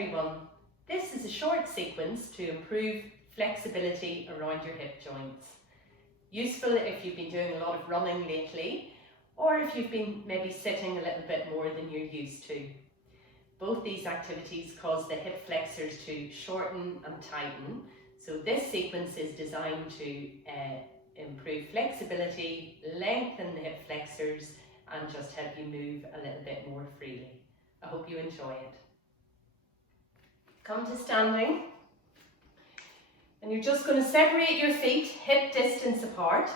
everyone. This is a short sequence to improve flexibility around your hip joints. Useful if you've been doing a lot of running lately, or if you've been maybe sitting a little bit more than you're used to. Both these activities cause the hip flexors to shorten and tighten, so this sequence is designed to improve flexibility, lengthen the hip flexors, and just help you move a little bit more freely. I hope you enjoy it. Come to standing, and you're just going to separate your feet hip distance apart.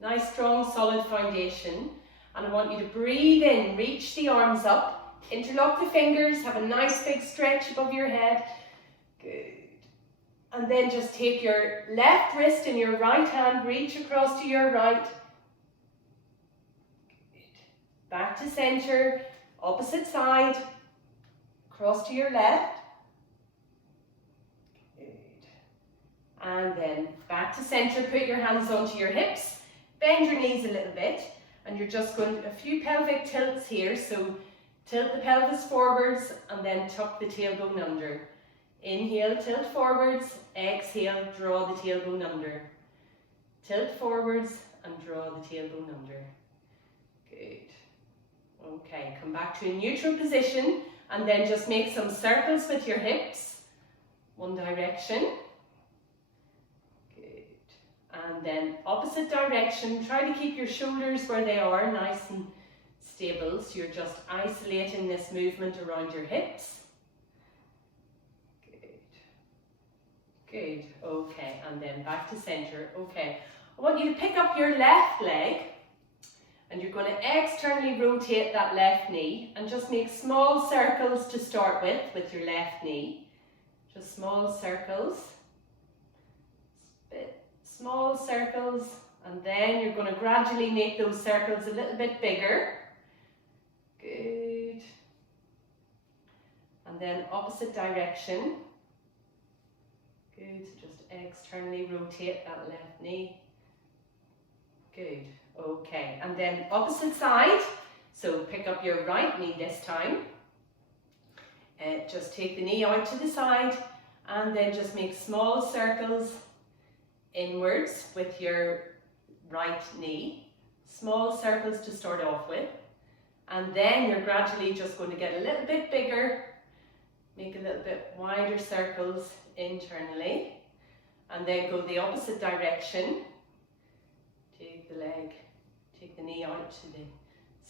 Nice strong solid foundation, and I want you to breathe in, reach the arms up, interlock the fingers, have a nice big stretch above your head. Good. And then just take your left wrist and your right hand, reach across to your right. Good. Back to center, opposite side, across to your left. Good. And then back to center, put your hands onto your hips, bend your knees a little bit, and you're just going to, a few pelvic tilts here, so tilt the pelvis forwards and then tuck the tailbone under. Inhale, tilt forwards, exhale, draw the tailbone under. Tilt forwards and draw the tailbone under. Good. Okay, come back to a neutral position and then just make some circles with your hips. One direction. Good. And then opposite direction. Try to keep your shoulders where they are, nice and stable, so you're just isolating this movement around your hips. Good, okay, and then back to center. Okay, I want you to pick up your left leg and you're going to externally rotate that left knee and just make small circles to start with your left knee. Just small circles, small circles, and then you're going to gradually make those circles a little bit bigger. Good. And then opposite direction. Good, so just externally rotate that left knee. Good, okay, and then opposite side, so pick up your right knee this time. Just take the knee out to the side and then just make small circles inwards with your right knee. Small circles to start off with, and then you're gradually just going to get a little bit bigger, make a little bit wider circles internally, and then go the opposite direction. Take the leg, take the knee out to the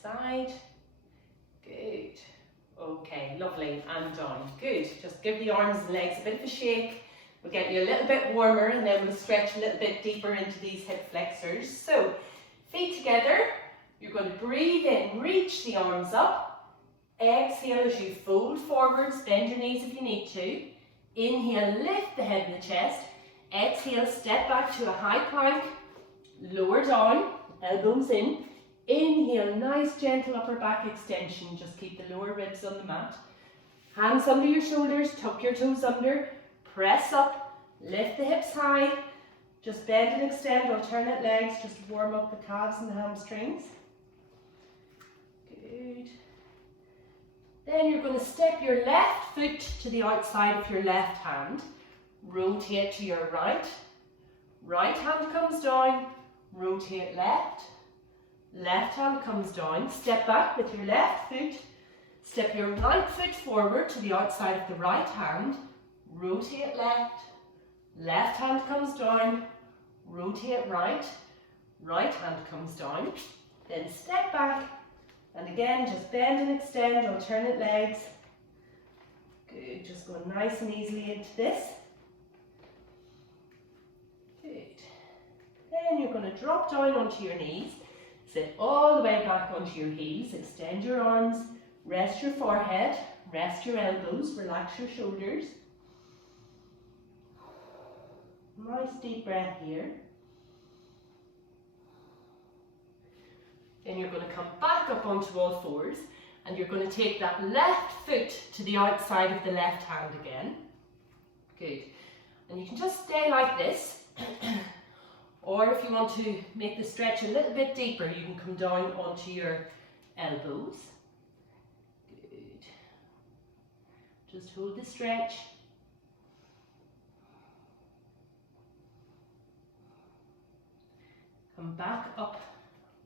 side. Good. Okay, lovely, and down. Good. Just give the arms and legs a bit of a shake. We'll get you a little bit warmer and then we'll stretch a little bit deeper into these hip flexors. So, feet together. You're going to breathe in, reach the arms up. Exhale as you fold forwards, bend your knees if you need to. Inhale, lift the head and the chest. Exhale, step back to a high plank. Lower down, elbows in. Inhale, nice gentle upper back extension. Just keep the lower ribs on the mat. Hands under your shoulders, tuck your toes under. Press up, lift the hips high. Just bend and extend alternate legs. Just warm up the calves and the hamstrings. Good. Then you're going to step your left foot to the outside of your left hand. Rotate to your right. Right hand comes down. Rotate left. Left hand comes down. Step back with your left foot. Step your right foot forward to the outside of the right hand. Rotate left. Left hand comes down. Rotate right. Right hand comes down. Then step back. And again, just bend and extend, alternate legs. Good, just go nice and easily into this. Good. Then you're going to drop down onto your knees, sit all the way back onto your heels, extend your arms, rest your forehead, rest your elbows, relax your shoulders. Nice deep breath here. Then you're going to come back up onto all fours and you're going to take that left foot to the outside of the left hand again. Good. And you can just stay like this. Or if you want to make the stretch a little bit deeper, you can come down onto your elbows. Good. Just hold the stretch. Come back up,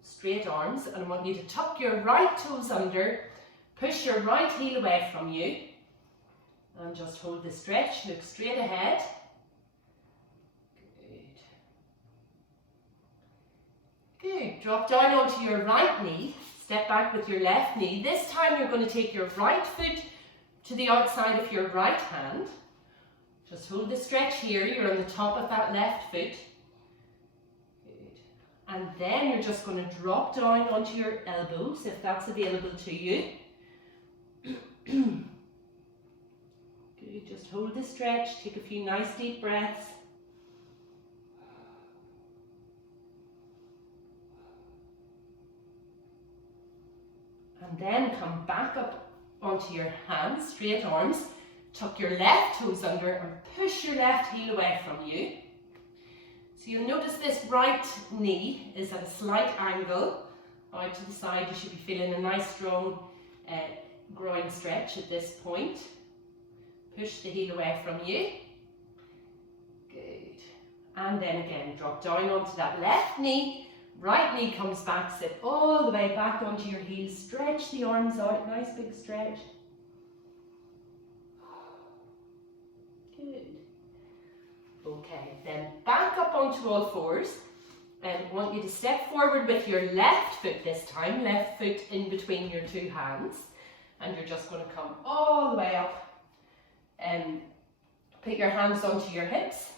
straight arms, and I want you to tuck your right toes under, push your right heel away from you, and just hold the stretch, look straight ahead. Good. Drop down onto your right knee, step back with your left knee. This time you're going to take your right foot to the outside of your right hand. Just hold the stretch here, you're on the top of that left foot. Good. And then you're just going to drop down onto your elbows if that's available to you. Good. Just hold the stretch, take a few nice deep breaths. And then come back up onto your hands, straight arms, tuck your left toes under and push your left heel away from you. So you'll notice this right knee is at a slight angle out to the side. You should be feeling a nice strong groin stretch at this point. Push the heel away from you. Good. And then again, drop down onto that left knee. Right knee comes back, sit all the way back onto your heels, stretch the arms out, nice big stretch. Good. Okay, then back up onto all fours, and I want you to step forward with your left foot this time, left foot in between your two hands, and you're just going to come all the way up and put your hands onto your hips.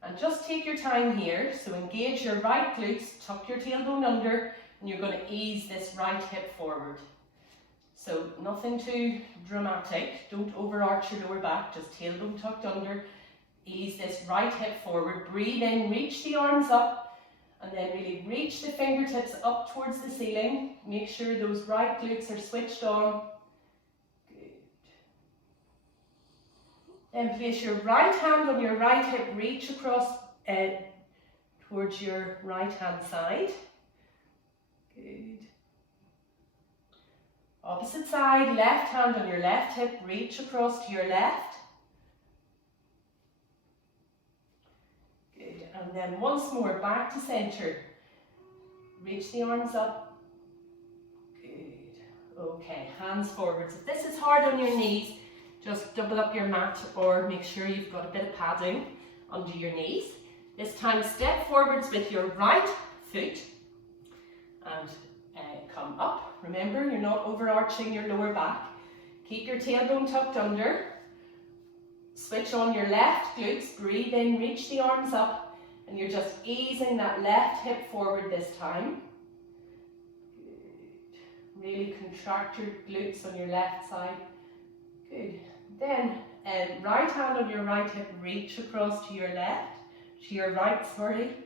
And just take your time here, so engage your right glutes, tuck your tailbone under, and you're going to ease this right hip forward. So nothing too dramatic, don't overarch your lower back, just tailbone tucked under, ease this right hip forward, breathe in, reach the arms up, and then really reach the fingertips up towards the ceiling, make sure those right glutes are switched on. Then place your right hand on your right hip, reach across towards your right hand side. Good. Opposite side, left hand on your left hip, reach across to your left. Good. And then once more, back to center. Reach the arms up. Good. Okay, hands forwards. If this is hard on your knees, just double up your mat or make sure you've got a bit of padding under your knees. This time step forwards with your right foot and come up. Remember, you're not overarching your lower back. Keep your tailbone tucked under. Switch on your left glutes, breathe in, reach the arms up, and you're just easing that left hip forward this time. Good. Really contract your glutes on your left side. Good. Then right hand on your right hip, reach across to your left, to your right, sorry.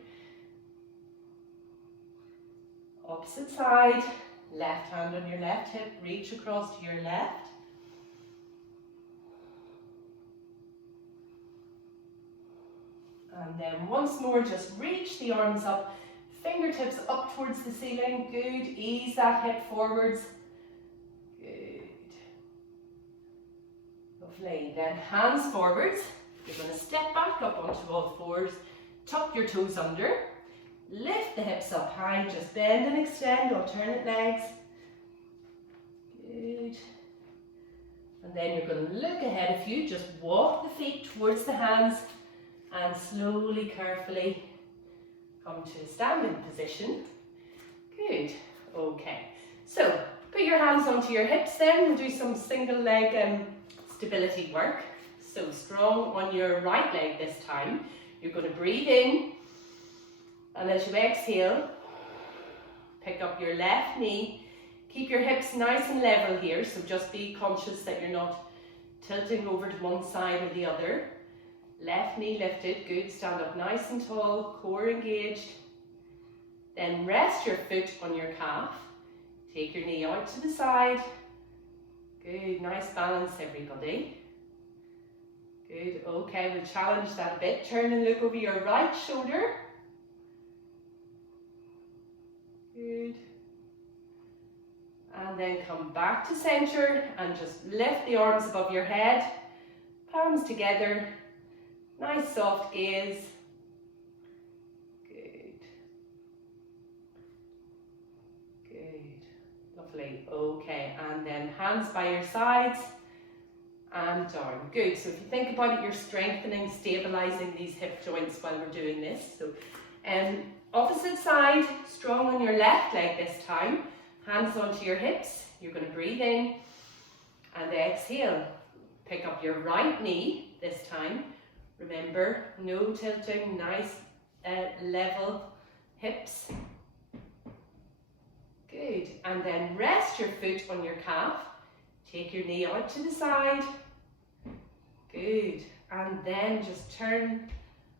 Opposite side, left hand on your left hip, reach across to your left. And then once more, just reach the arms up, fingertips up towards the ceiling. Good. Ease that hip forwards. Lovely. Then hands forwards. You're going to step back up onto all fours. Tuck your toes under. Lift the hips up high. Just bend and extend. Alternate legs. Good. And then you're going to look ahead of you. Just walk the feet towards the hands and slowly, carefully come to a standing position. Good. Okay. So put your hands onto your hips then. We'll do some single leg stability work. So strong on your right leg this time. You're going to breathe in, and as you exhale, pick up your left knee. Keep your hips nice and level here, so just be conscious that you're not tilting over to one side or the other. Left knee lifted, good. Stand up nice and tall, core engaged. Then rest your foot on your calf. Take your knee out to the side. Good, nice balance everybody. Good, okay, we'll challenge that a bit. Turn and look over your right shoulder. Good. And then come back to center and just lift the arms above your head, palms together, nice soft gaze. Good. Good. Lovely. Okay, and then hands by your sides and down. Good. So if you think about it, you're strengthening, stabilizing these hip joints while we're doing this. So opposite side, strong on your left leg this time. Hands onto your hips. You're going to breathe in and exhale. Pick up your right knee this time. Remember, no tilting, nice level hips. Good. And then rest your foot on your calf. Take your knee out to the side. Good. And then just turn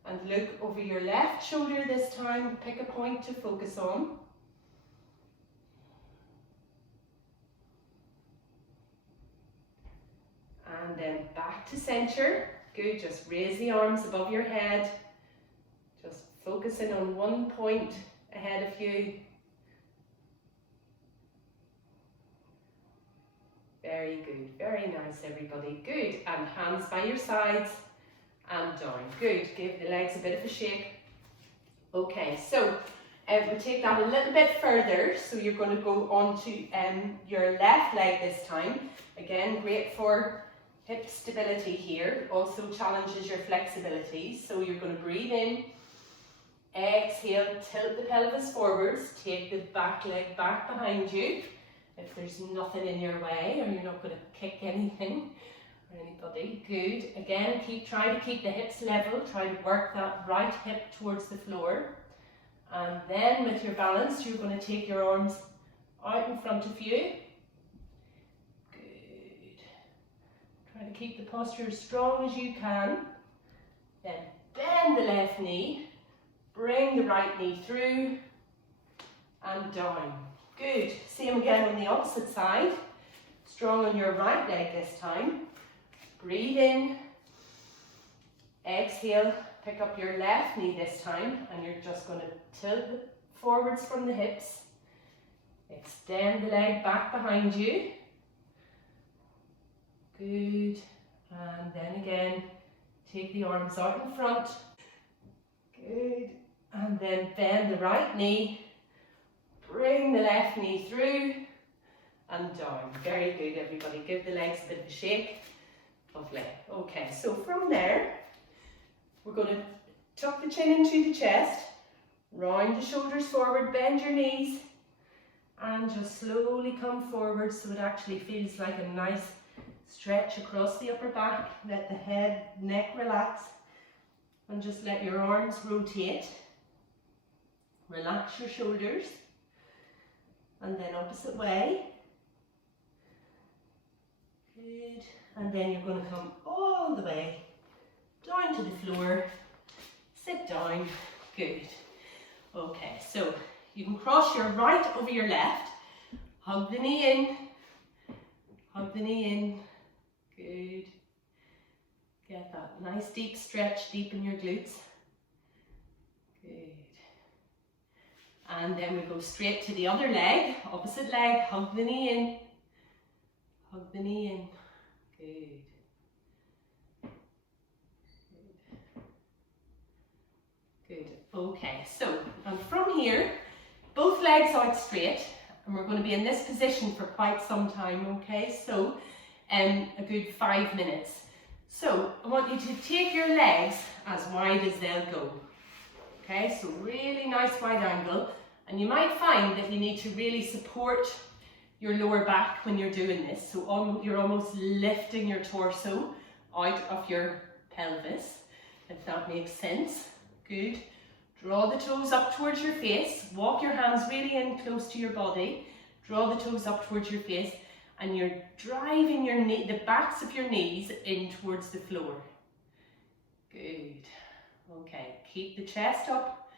and look over your left shoulder this time. Pick a point to focus on. And then back to center. Good, just raise the arms above your head. Just focusing on one point ahead of you. Very good, very nice everybody. Good, and hands by your sides and down. Good, give the legs a bit of a shake. Okay, so we'll take that a little bit further. So you're going to go on to your left leg this time. Again, great for hip stability here, also challenges your flexibility. So you're going to breathe in, exhale, tilt the pelvis forwards, take the back leg back behind you. If there's nothing in your way or you're not going to kick anything or anybody. Good. Again, try to keep the hips level, try to work that right hip towards the floor. And then with your balance, you're going to take your arms out in front of you. Try to keep the posture as strong as you can. Then bend the left knee, bring the right knee through and down. Good. Same again on the opposite side. Strong on your right leg this time. Breathe in, exhale, pick up your left knee this time and you're just going to tilt forwards from the hips. Extend the leg back behind you. Good, and then again, take the arms out in front. Good, and then bend the right knee, bring the left knee through and down. Very good everybody, give the legs a bit of a shake. Lovely. Okay, so from there, we're going to tuck the chin into the chest, round the shoulders forward, bend your knees, and just slowly come forward so it actually feels like a nice stretch across the upper back. Let the head, neck relax and just let your arms rotate. Relax your shoulders and then opposite way. Good. And then you're going to come all the way down to the floor. Sit down. Good. Okay, so you can cross your right over your left. Hug the knee in. Hug the knee in. Good. Get that nice deep stretch deep in your glutes. Good. And then we go straight to the other leg, opposite leg. Hug the knee in. Hug the knee in. Good. Good. Okay, so, and from here, both legs out straight, and we're going to be in this position for quite some time, okay? So, a good 5 minutes. So, I want you to take your legs as wide as they'll go. Okay, so really nice wide angle, and you might find that you need to really support your lower back when you're doing this. So you're almost lifting your torso out of your pelvis, if that makes sense. Good. Draw the toes up towards your face. Walk your hands really in close to your body. Draw the toes up towards your face, and you're driving your the backs of your knees in towards the floor. Good. Okay, keep the chest up.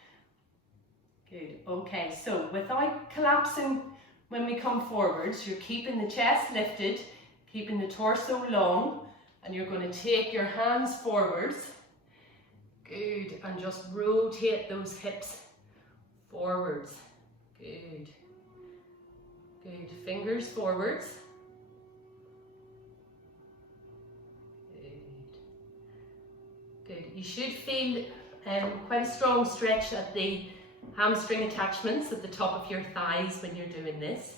Good. Okay, so without collapsing when we come forwards, you're keeping the chest lifted, keeping the torso long, and you're going to take your hands forwards. Good, and just rotate those hips forwards. Good. Good, fingers forwards. Good. You should feel quite a strong stretch at the hamstring attachments at the top of your thighs when you're doing this.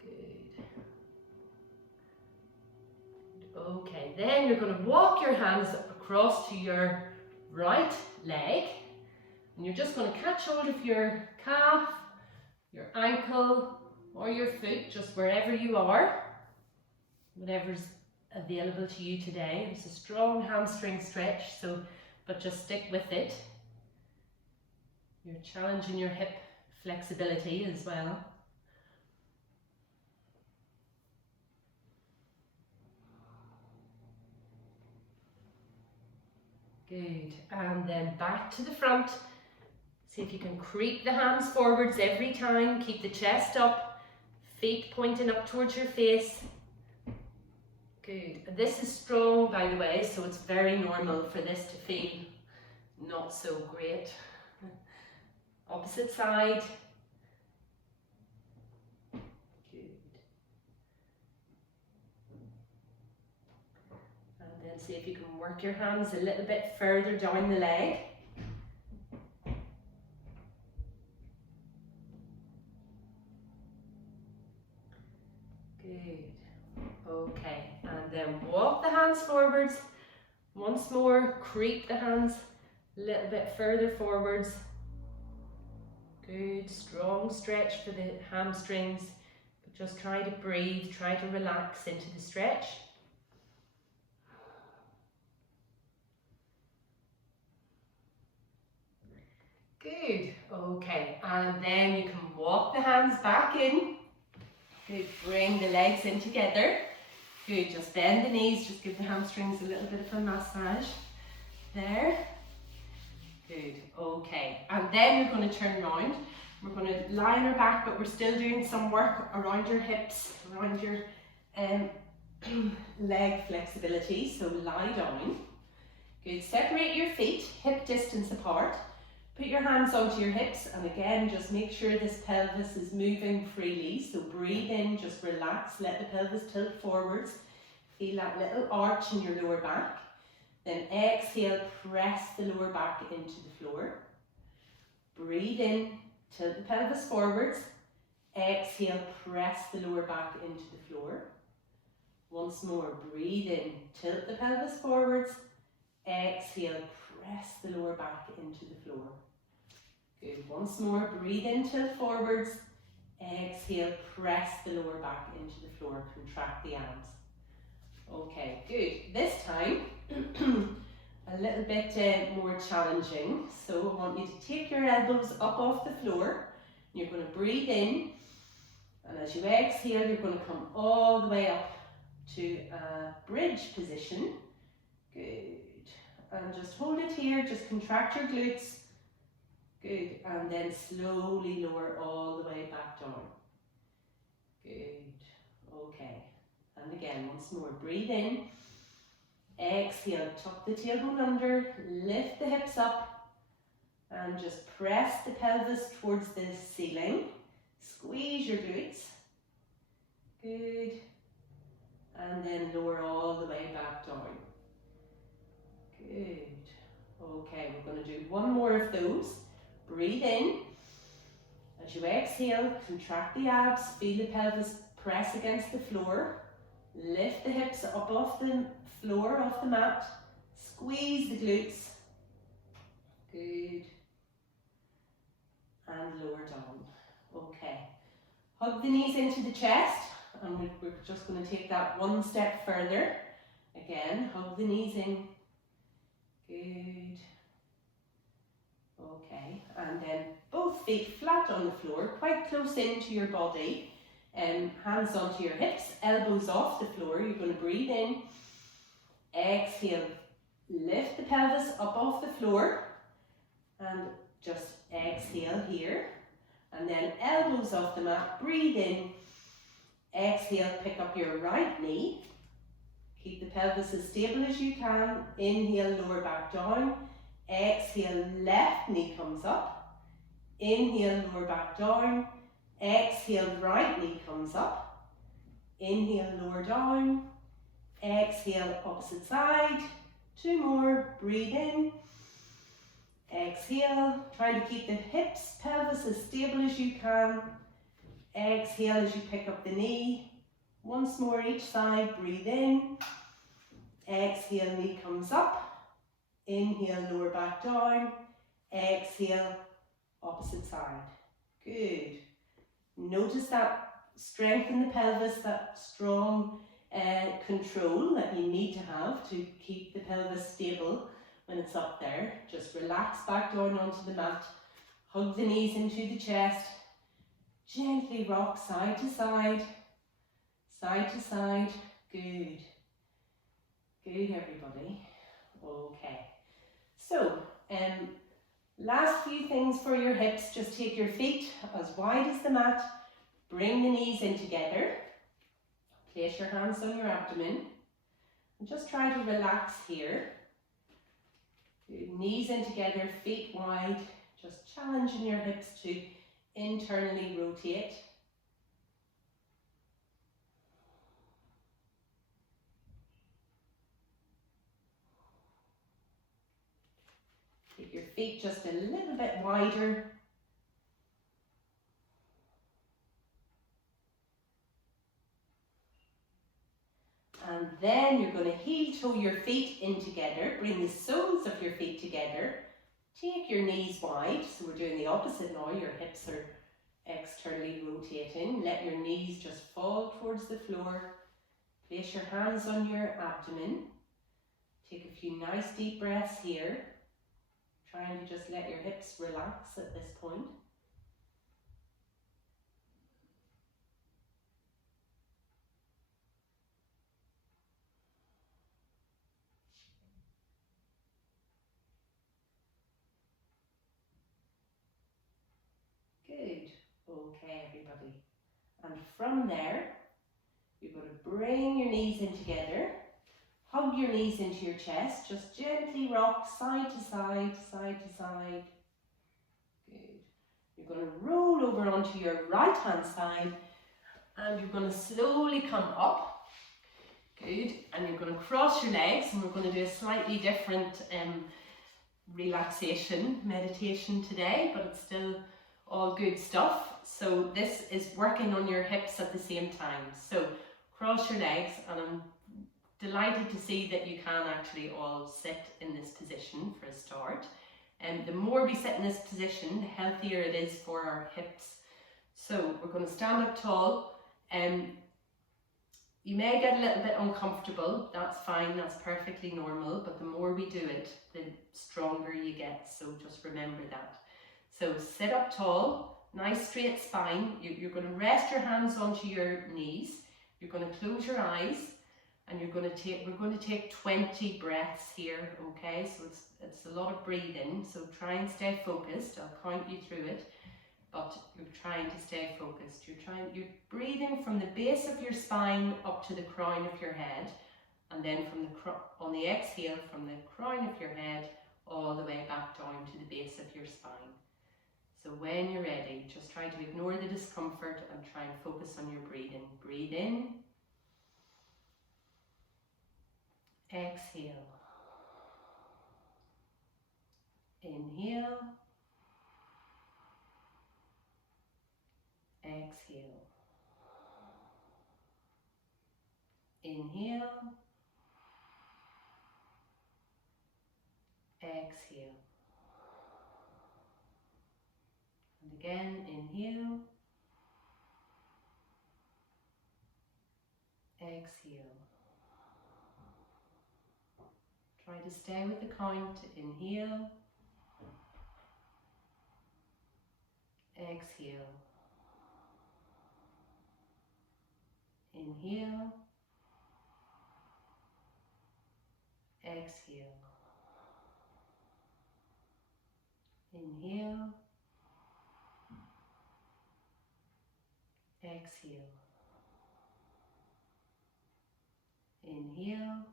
Good. Okay, then you're going to walk your hands across to your right leg, and you're just going to catch hold of your calf, your ankle, or your foot, just wherever you are, whatever's available to you today. It's a strong hamstring stretch, but just stick with it. You're challenging your hip flexibility as well. Good, and then back to the front. See if you can creep the hands forwards every time. Keep the chest up, feet pointing up towards your face. Good. And this is strong, by the way, so it's very normal for this to feel not so great. Opposite side. Good. And then see if you can work your hands a little bit further down the leg. Good. Okay, and then walk the hands forwards. Once more, creep the hands a little bit further forwards. Good, strong stretch for the hamstrings, but just try to breathe, try to relax into the stretch. Good, okay, and then you can walk the hands back in. Good, bring the legs in together. Good, just bend the knees, just give the hamstrings a little bit of a massage. There. Good, okay. And then we're going to turn around. We're going to lie on our back, but we're still doing some work around your hips, around your leg flexibility. So lie down. Good, separate your feet, hip distance apart. Put your hands onto your hips, and again, just make sure this pelvis is moving freely. So breathe in, just relax, let the pelvis tilt forwards. Feel that little arch in your lower back. Then exhale, press the lower back into the floor. Breathe in, tilt the pelvis forwards. Exhale, press the lower back into the floor. Once more, breathe in, tilt the pelvis forwards. Exhale, press the lower back into the floor. Good. Once more, breathe in, tilt forwards. Exhale, press the lower back into the floor. Contract the arms. Okay, good. This time, a little bit more challenging. So I want you to take your elbows up off the floor. You're going to breathe in. And as you exhale, you're going to come all the way up to a bridge position. Good. And just hold it here. Just contract your glutes. Good, and then slowly lower all the way back down. Good, okay. And again, once more, breathe in. Exhale, tuck the tailbone under, lift the hips up, and just press the pelvis towards the ceiling. Squeeze your glutes. Good. And then lower all the way back down. Good. Okay, we're going to do one more of those. Breathe in. As you exhale, contract the abs, feel the pelvis press against the floor. Lift the hips up off the floor, off the mat. Squeeze the glutes. Good. And lower down. Okay. Hug the knees into the chest, and we're just going to take that one step further. Again, hug the knees in. Good. Okay, and then both feet flat on the floor, quite close into your body, and hands onto your hips, elbows off the floor. You're going to breathe in, exhale, lift the pelvis up off the floor, and just exhale here, and then elbows off the mat, breathe in, exhale, pick up your right knee, keep the pelvis as stable as you can, inhale, lower back down. Exhale, left knee comes up. Inhale, lower back down. Exhale, right knee comes up. Inhale, lower down. Exhale, opposite side. 2 more, breathe in. Exhale, try to keep the hips, pelvis as stable as you can. Exhale as you pick up the knee. Once more each side, breathe in. Exhale, knee comes up. Inhale, lower back down. Exhale, opposite side. Good. Notice that strength in the pelvis, that strong control that you need to have to keep the pelvis stable when it's up there. Just relax back down onto the mat. Hug the knees into the chest. Gently rock side to side. Side to side. Good. Good, everybody. Okay. So, last few things for your hips. Just take your feet as wide as the mat. Bring the knees in together. Place your hands on your abdomen. And just try to relax here. Good. Knees in together, feet wide. Just challenging your hips to internally rotate. Take your feet just a little bit wider. And then you're going to heel toe your feet in together. Bring the soles of your feet together. Take your knees wide. So we're doing the opposite now. Your hips are externally rotating. Let your knees just fall towards the floor. Place your hands on your abdomen. Take a few nice deep breaths here. Trying to just let your hips relax at this point. Good. Okay, everybody. And from there, you're going to bring your knees in together. Hug your knees into your chest. Just gently rock side to side, side to side. Good. You're going to roll over onto your right hand side and you're going to slowly come up. Good. And you're going to cross your legs and we're going to do a slightly different relaxation meditation today, but it's still all good stuff. So this is working on your hips at the same time. So cross your legs, and I'm delighted to see that you can actually all sit in this position for a start. And the more we sit in this position, the healthier it is for our hips. So we're going to stand up tall. You may get a little bit uncomfortable. That's fine, that's perfectly normal. But the more we do it, the stronger you get. So just remember that. So sit up tall, nice straight spine. You're going to rest your hands onto your knees. You're going to close your eyes. And we're going to take 20 breaths here, okay? So it's a lot of breathing, so try and stay focused. I'll count you through it, but you're trying to stay focused. You're breathing from the base of your spine up to the crown of your head, and then on the exhale, from the crown of your head all the way back down to the base of your spine. So when you're ready, just try to ignore the discomfort and try and focus on your breathing. Breathe in. Exhale. Inhale. Exhale. Inhale. Exhale. And again, inhale. Exhale. Try to stay with the count. Inhale. Exhale. Inhale. Exhale. Inhale. Exhale. Inhale.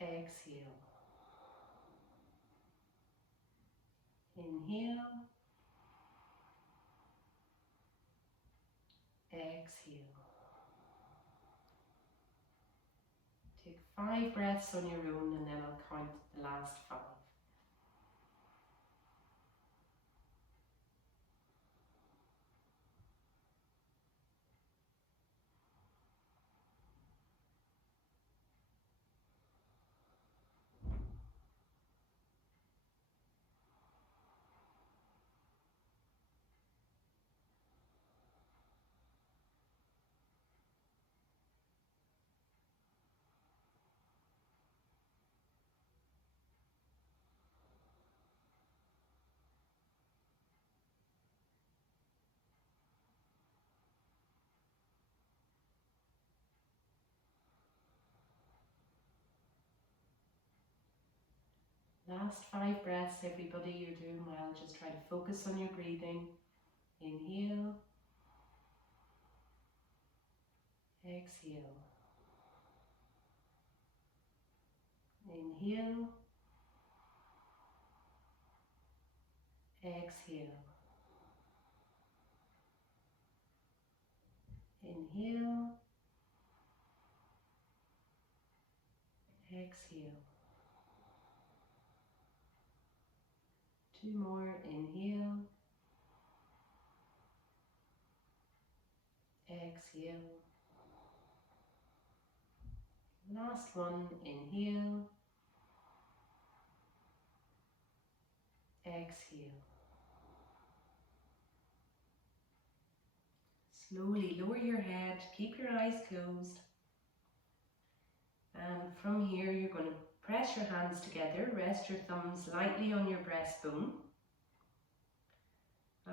Exhale. Inhale. exhale. Take 5 breaths on your own and then I'll count the last 5. Last 5 breaths, everybody, you're doing well. Just try to focus on your breathing. Inhale, exhale. Inhale, exhale. Inhale, exhale. 2 more. Inhale, exhale. Last one. Inhale, exhale. Slowly lower your head, keep your eyes closed. And from here you're going to press your hands together, rest your thumbs lightly on your breastbone.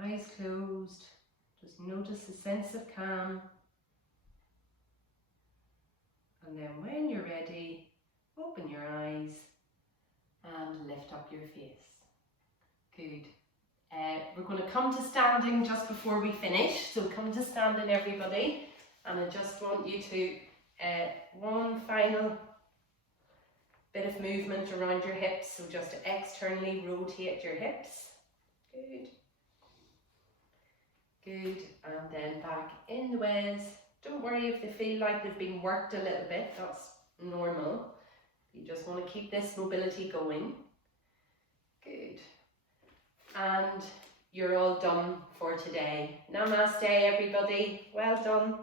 Eyes closed, just notice a sense of calm. And then when you're ready, open your eyes and lift up your face. Good. We're going to come to standing just before we finish, so come to standing everybody, and I just want you to one final bit of movement around your hips, so just to externally rotate your hips. Good. Good, and then back in the ways. Don't worry if they feel like they've been worked a little bit, that's normal. You just want to keep this mobility going. Good. And you're all done for today. Namaste everybody, well done.